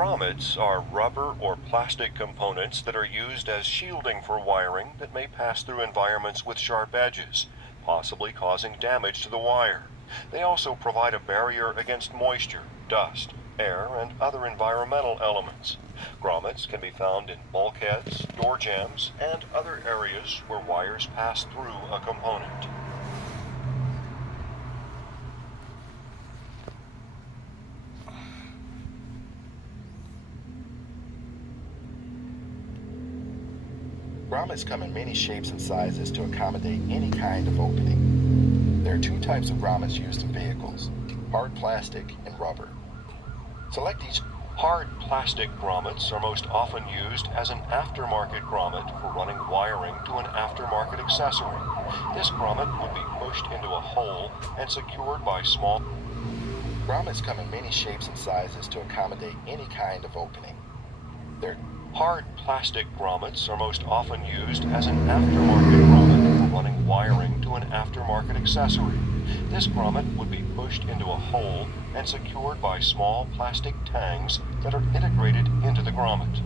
Grommets are rubber or plastic components that are used as shielding for wiring that may pass through environments with sharp edges, possibly causing damage to the wire. They also provide a barrier against moisture, dust, air, and other environmental elements. Grommets can be found in bulkheads, door jambs, and other areas where wires pass through a component. Grommets come in many shapes and sizes to accommodate any kind of opening. There are two types of grommets used in vehicles: hard plastic and rubber. Select each. Hard plastic grommets are most often used as an aftermarket grommet for running wiring to an aftermarket accessory. This grommet would be pushed into a hole and secured by small. Grommets come in many shapes and sizes to accommodate any kind of opening. Hard plastic grommets are most often used as an aftermarket grommet for running wiring to an aftermarket accessory. This grommet would be pushed into a hole and secured by small plastic tangs that are integrated into the grommet.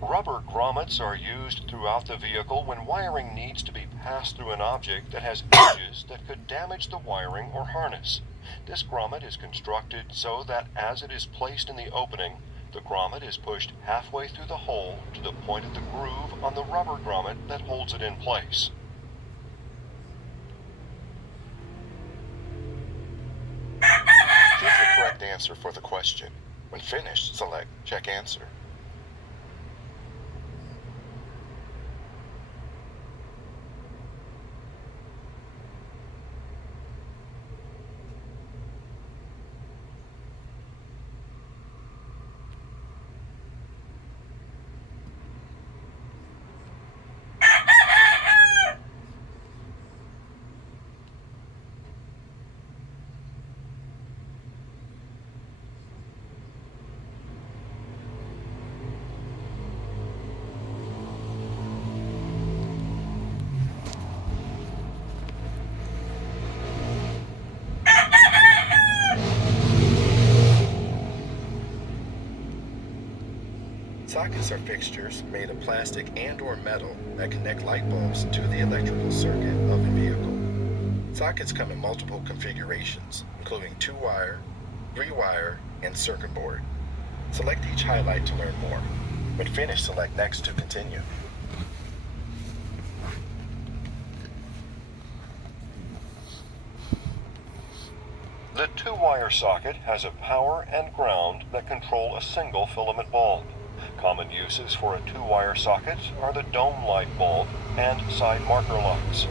Rubber grommets are used throughout the vehicle when wiring needs to be passed through an object that has edges that could damage the wiring or harness. This grommet is constructed so that as it is placed in the opening, the grommet is pushed halfway through the hole to the point of the groove on the rubber grommet that holds it in place. Choose the correct answer for the question. When finished, select Check Answer. Sockets are fixtures made of plastic and/or metal that connect light bulbs to the electrical circuit of the vehicle. Sockets come in multiple configurations, including 2-wire, 3-wire, and circuit board. Select each highlight to learn more. When finished, select Next to continue. The 2-wire socket has a power and ground that control a single filament bulb. Common uses for a 2-wire socket are the dome light bulb and side marker lights.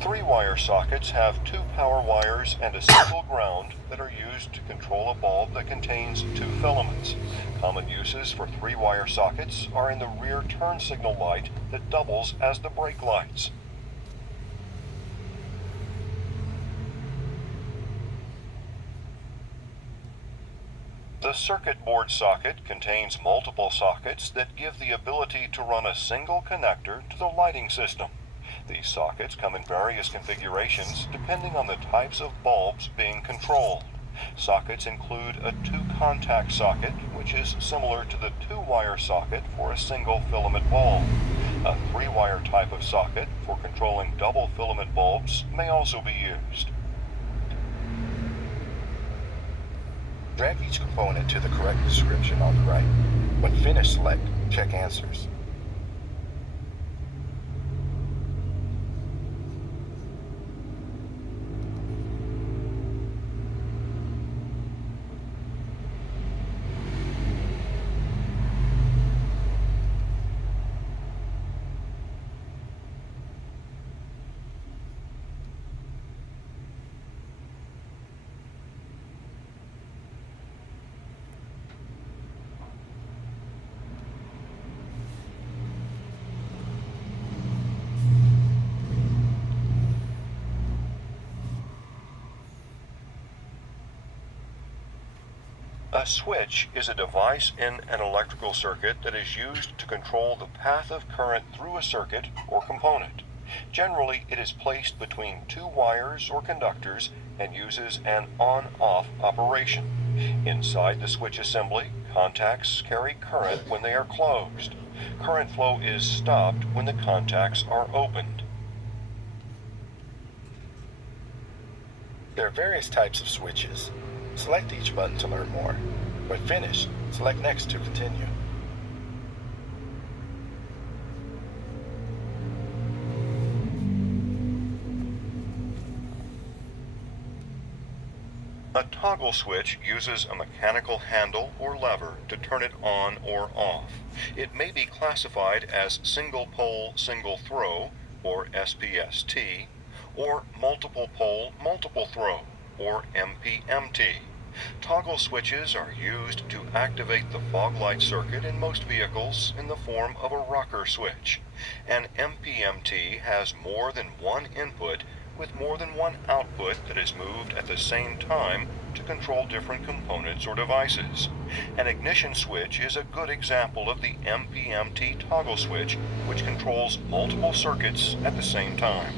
Three-wire sockets have 2 power wires and a single ground that are used to control a bulb that contains 2 filaments. Common uses for 3-wire sockets are in the rear turn signal light that doubles as the brake lights. The circuit board socket contains multiple sockets that give the ability to run a single connector to the lighting system. These sockets come in various configurations depending on the types of bulbs being controlled. Sockets include a 2-contact socket, which is similar to the 2-wire socket for a single filament bulb. A 3-wire type of socket for controlling double filament bulbs may also be used. Drag each component to the correct description on the right. When finished, select Check Answers. A switch is a device in an electrical circuit that is used to control the path of current through a circuit or component. Generally, it is placed between two wires or conductors and uses an on-off operation. Inside the switch assembly, contacts carry current when they are closed. Current flow is stopped when the contacts are opened. There are various types of switches. Select each button to learn more. When finished, select Next to continue. A toggle switch uses a mechanical handle or lever to turn it on or off. It may be classified as single pole, single throw, or SPST, or multiple pole, multiple throw, or MPMT. Toggle switches are used to activate the fog light circuit in most vehicles in the form of a rocker switch. An MPMT has more than one input with more than one output that is moved at the same time to control different components or devices. An ignition switch is a good example of the MPMT toggle switch, which controls multiple circuits at the same time.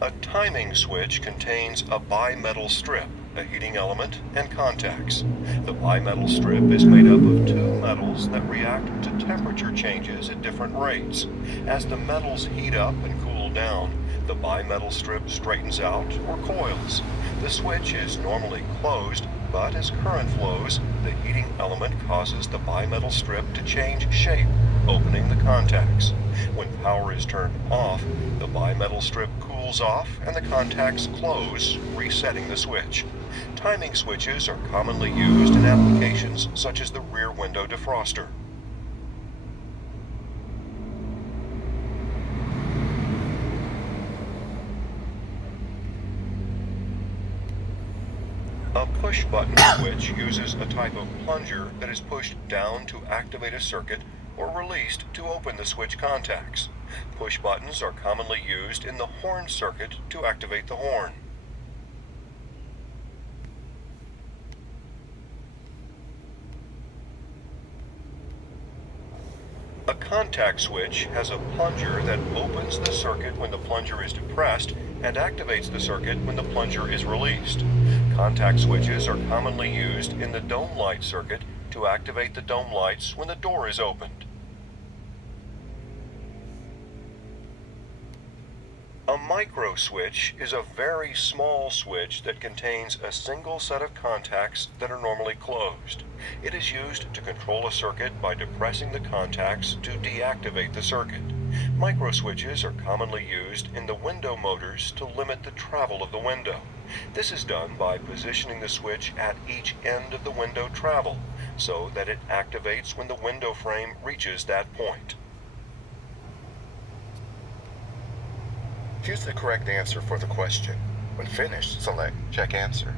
A timing switch contains a bimetal strip, a heating element, and contacts. The bimetal strip is made up of two metals that react to temperature changes at different rates. As the metals heat up and cool down, the bimetal strip straightens out or coils. The switch is normally closed, but as current flows, the heating element causes the bimetal strip to change shape, opening the contacts. When power is turned off, the bimetal strip cools off and the contacts close, resetting the switch. Timing switches are commonly used in applications such as the rear window defroster. A push-button switch uses a type of plunger that is pushed down to activate a circuit or released to open the switch contacts. Push buttons are commonly used in the horn circuit to activate the horn. A contact switch has a plunger that opens the circuit when the plunger is depressed and activates the circuit when the plunger is released. Contact switches are commonly used in the dome light circuit to activate the dome lights when the door is opened. A micro switch is a very small switch that contains a single set of contacts that are normally closed. It is used to control a circuit by depressing the contacts to deactivate the circuit. Micro switches are commonly used in the window motors to limit the travel of the window. This is done by positioning the switch at each end of the window travel so that it activates when the window frame reaches that point. Choose the correct answer for the question. When finished, select Check Answer.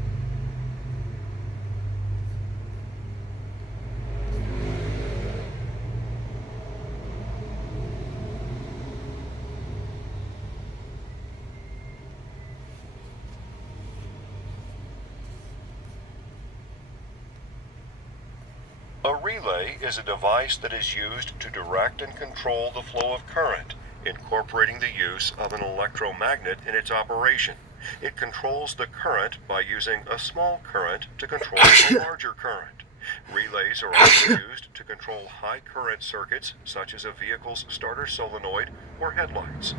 A relay is a device that is used to direct and control the flow of current, incorporating the use of an electromagnet in its operation. It controls the current by using a small current to control a larger current. Relays are also used to control high current circuits such as a vehicle's starter solenoid or headlights.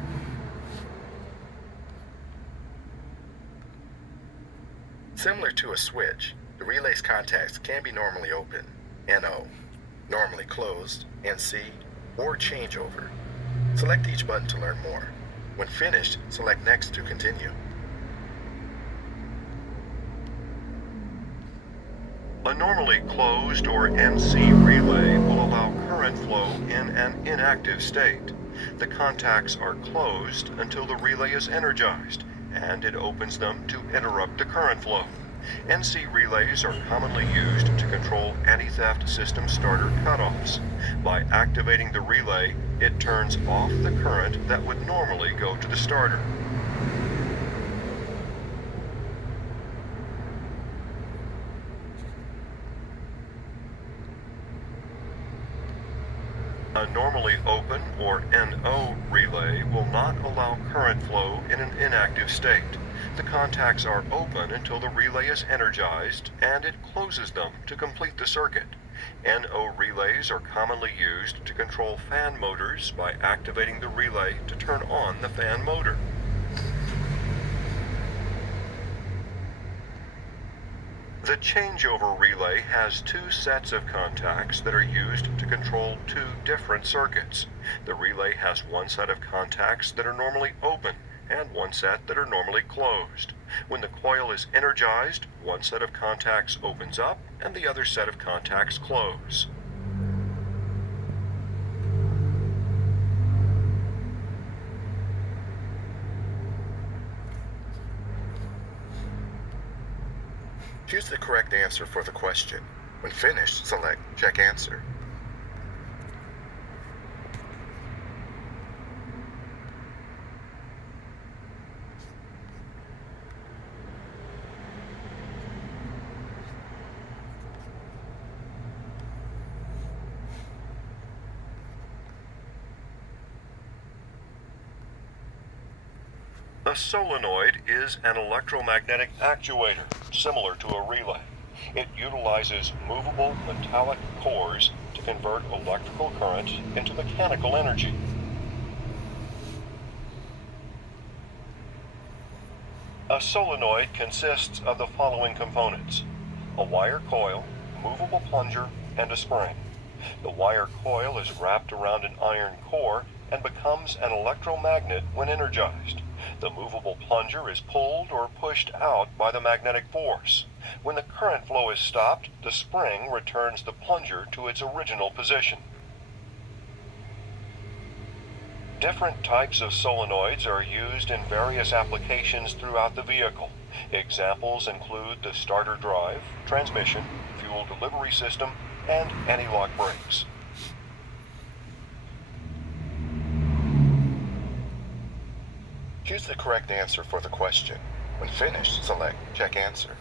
Similar to a switch, the relay's contacts can be normally open, NO, normally closed, NC, or changeover. Select each button to learn more. When finished, select Next to continue. A normally closed or NC relay will allow current flow in an inactive state. The contacts are closed until the relay is energized, and it opens them to interrupt the current flow. NC relays are commonly used to control anti-theft system starter cutoffs. By activating the relay, it turns off the current that would normally go to the starter. A normally open, or NO, relay will not allow current flow in an inactive state. The contacts are open until the relay is energized, and it closes them to complete the circuit. NO relays are commonly used to control fan motors by activating the relay to turn on the fan motor. The changeover relay has two sets of contacts that are used to control two different circuits. The relay has one set of contacts that are normally open and one set that are normally closed. When the coil is energized, one set of contacts opens up and the other set of contacts close. Choose the correct answer for the question. When finished, select Check Answer. A solenoid is an electromagnetic actuator, similar to a relay. It utilizes movable metallic cores to convert electrical current into mechanical energy. A solenoid consists of the following components: a wire coil, movable plunger, and a spring. The wire coil is wrapped around an iron core and becomes an electromagnet when energized. The movable plunger is pulled or pushed out by the magnetic force. When the current flow is stopped, the spring returns the plunger to its original position. Different types of solenoids are used in various applications throughout the vehicle. Examples include the starter drive, transmission, fuel delivery system, and anti-lock brakes. Choose the correct answer for the question. When finished, select Check Answer.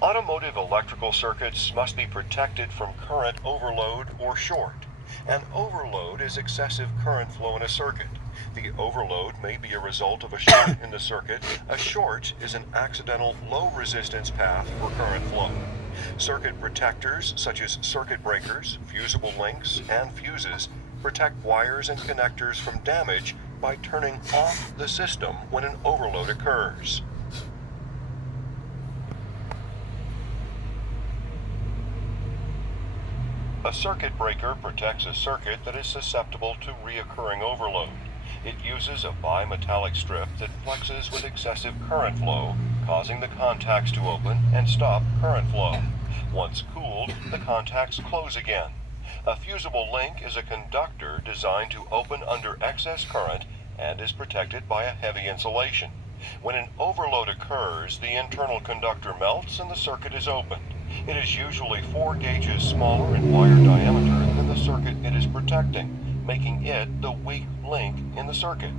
Automotive electrical circuits must be protected from current overload or short. An overload is excessive current flow in a circuit. The overload may be a result of a short in the circuit. A short is an accidental low resistance path for current flow. Circuit protectors such as circuit breakers, fusible links, and fuses protect wires and connectors from damage by turning off the system when an overload occurs. A circuit breaker protects a circuit that is susceptible to reoccurring overload. It uses a bimetallic strip that flexes with excessive current flow, causing the contacts to open and stop current flow. Once cooled, the contacts close again. A fusible link is a conductor designed to open under excess current and is protected by a heavy insulation. When an overload occurs, the internal conductor melts and the circuit is opened. It is usually 4 gauges smaller in wire diameter than the circuit it is protecting, making it the weak link in the circuit.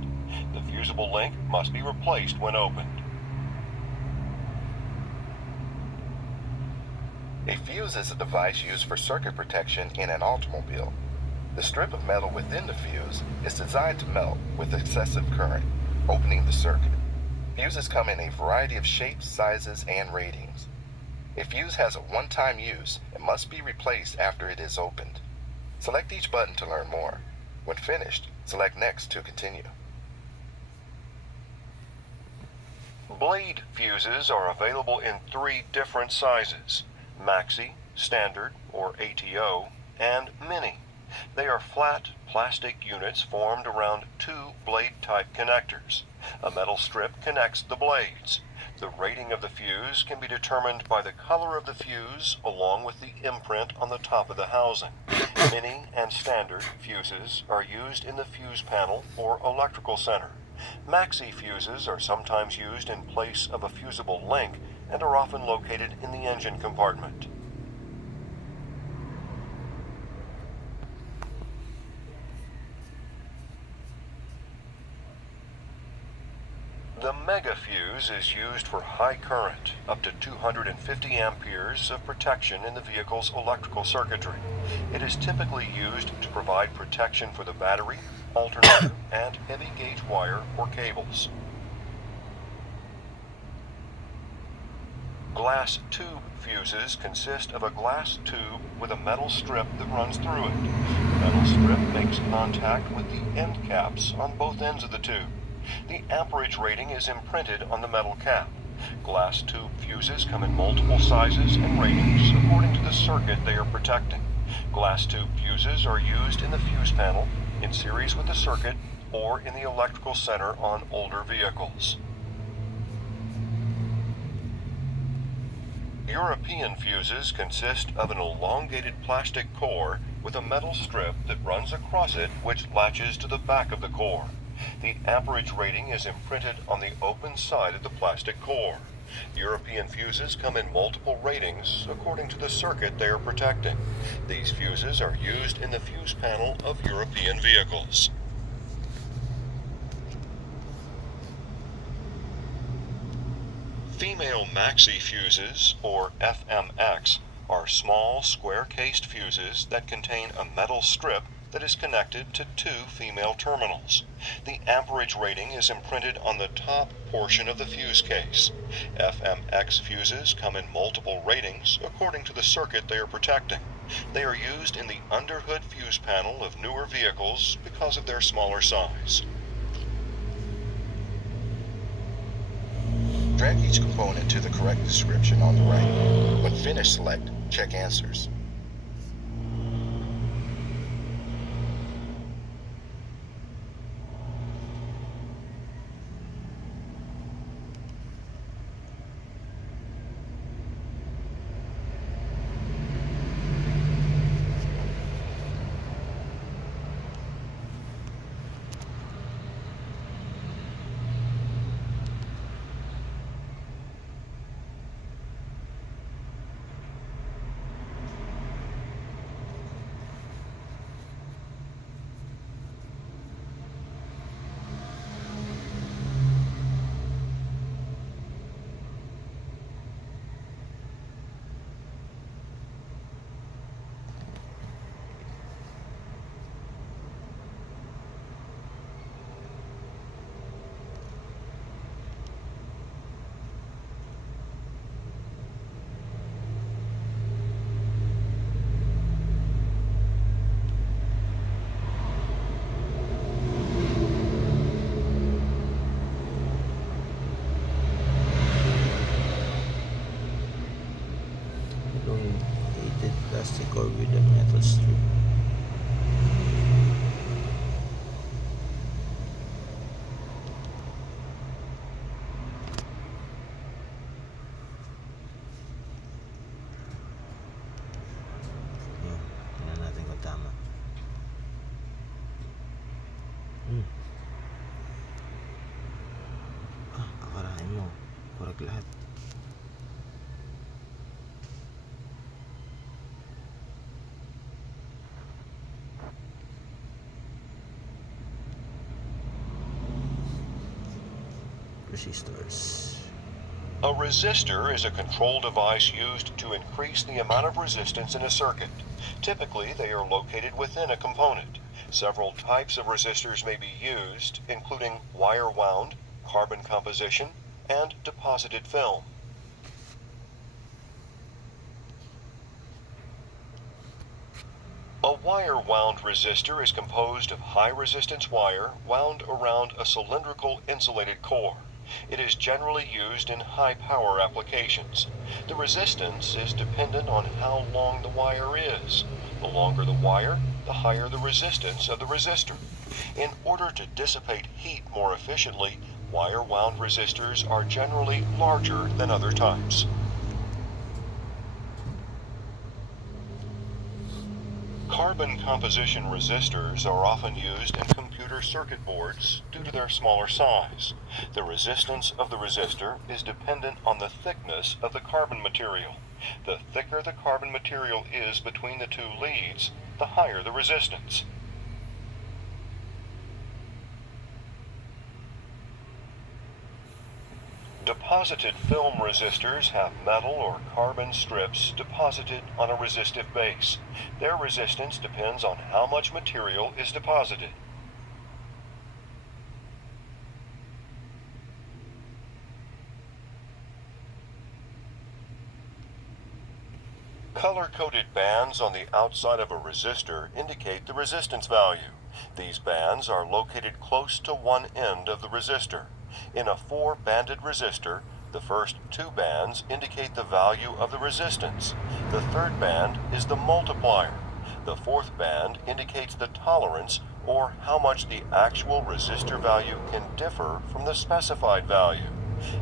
The fusible link must be replaced when opened. A fuse is a device used for circuit protection in an automobile. The strip of metal within the fuse is designed to melt with excessive current, opening the circuit. Fuses come in a variety of shapes, sizes, and ratings. A fuse has a one-time use and must be replaced after it is opened. Select each button to learn more. When finished, select Next to continue. Blade fuses are available in 3 different sizes: Maxi, Standard or ATO, and Mini. They are flat plastic units formed around 2 blade-type connectors. A metal strip connects the blades. The rating of the fuse can be determined by the color of the fuse along with the imprint on the top of the housing. Mini and standard fuses are used in the fuse panel or electrical center. Maxi fuses are sometimes used in place of a fusible link and are often located in the engine compartment. The mega fuse is used for high current, up to 250 amperes of protection in the vehicle's electrical circuitry. It is typically used to provide protection for the battery, alternator, and heavy gauge wire or cables. Glass tube fuses consist of a glass tube with a metal strip that runs through it. The metal strip makes contact with the end caps on both ends of the tube. The amperage rating is imprinted on the metal cap. Glass tube fuses come in multiple sizes and ratings according to the circuit they are protecting. Glass tube fuses are used in the fuse panel, in series with the circuit, or in the electrical center on older vehicles. European fuses consist of an elongated plastic core with a metal strip that runs across it which latches to the back of the core. The amperage rating is imprinted on the open side of the plastic core. European fuses come in multiple ratings according to the circuit they are protecting. These fuses are used in the fuse panel of European vehicles. Female maxi fuses, or FMX, are small square-cased fuses that contain a metal strip that is connected to two female terminals. The amperage rating is imprinted on the top portion of the fuse case. FMX fuses come in multiple ratings according to the circuit they are protecting. They are used in the underhood fuse panel of newer vehicles because of their smaller size. Drag each component to the correct description on the right. When finished, select Check Answers. Elongated plastic core with a metal strip. Yun, tingnan natin kung tama. Akarain mo, correct lahat. Resistors. A resistor is a control device used to increase the amount of resistance in a circuit. Typically, they are located within a component. Several types of resistors may be used, including wire wound, carbon composition, and deposited film. A wire wound resistor is composed of high resistance wire wound around a cylindrical insulated core. It is generally used in high power applications. The resistance is dependent on how long the wire is. The longer the wire, the higher the resistance of the resistor. In order to dissipate heat more efficiently, Wire-wound resistors are generally larger than other types. Carbon composition resistors are often used in computer circuit boards due to their smaller size. The resistance of the resistor is dependent on the thickness of the carbon material. The thicker the carbon material is between the two leads, the higher the resistance. Deposited film resistors have metal or carbon strips deposited on a resistive base. Their resistance depends on how much material is deposited. Color-coded bands on the outside of a resistor indicate the resistance value. These bands are located close to one end of the resistor. In a 4-banded resistor, the first 2 bands indicate the value of the resistance. The third band is the multiplier. The fourth band indicates the tolerance, or how much the actual resistor value can differ from the specified value.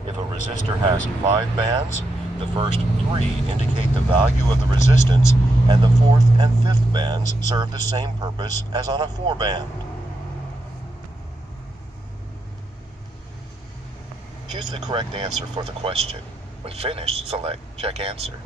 If a resistor has 5 bands, the first 3 indicate the value of the resistance, and the 4th and 5th bands serve the same purpose as on a 4-band. Choose the correct answer for the question. When finished, select Check Answer.